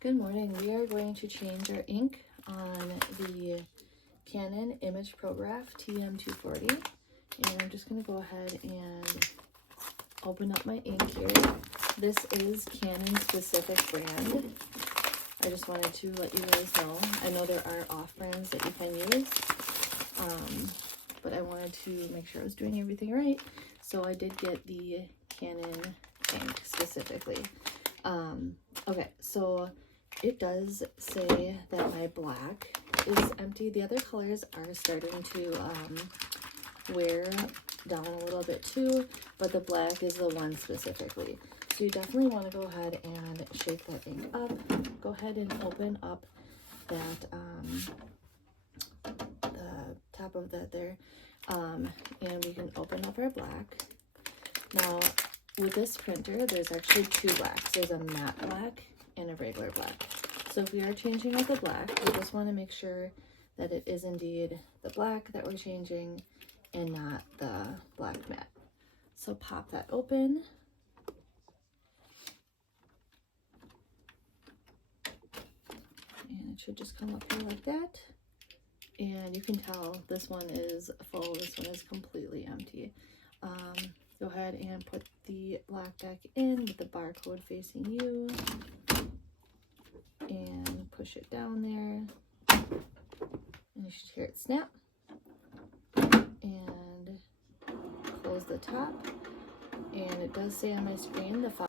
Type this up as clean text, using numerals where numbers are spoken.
Good morning. We are going to change our ink on the Canon Imageprograf TM-240, and I'm just going to go ahead and open up my ink here. This is Canon specific brand. I just wanted to let you guys know. I know there are off brands that you can use, but I wanted to make sure I was doing everything right. So I did get the Canon ink specifically. Okay, so it does say that my black is empty. The other colors are starting to wear down a little bit too, but the black is the one specifically. So you definitely want to go ahead and shake that ink up. Go ahead and open up that the top of that there, and we can open up our black. Now with this printer, there's actually two blacks. There's a matte black and a regular black. So if we are changing out the black, we just want to make sure that it is indeed the black that we're changing and not the black matte. So pop that open. And it should just come up here like that. And you can tell this one is full, this one is completely empty. Go ahead and put the black back in with the barcode facing you and push it down there, and you should hear it snap. And close the top, and it does say on my screen the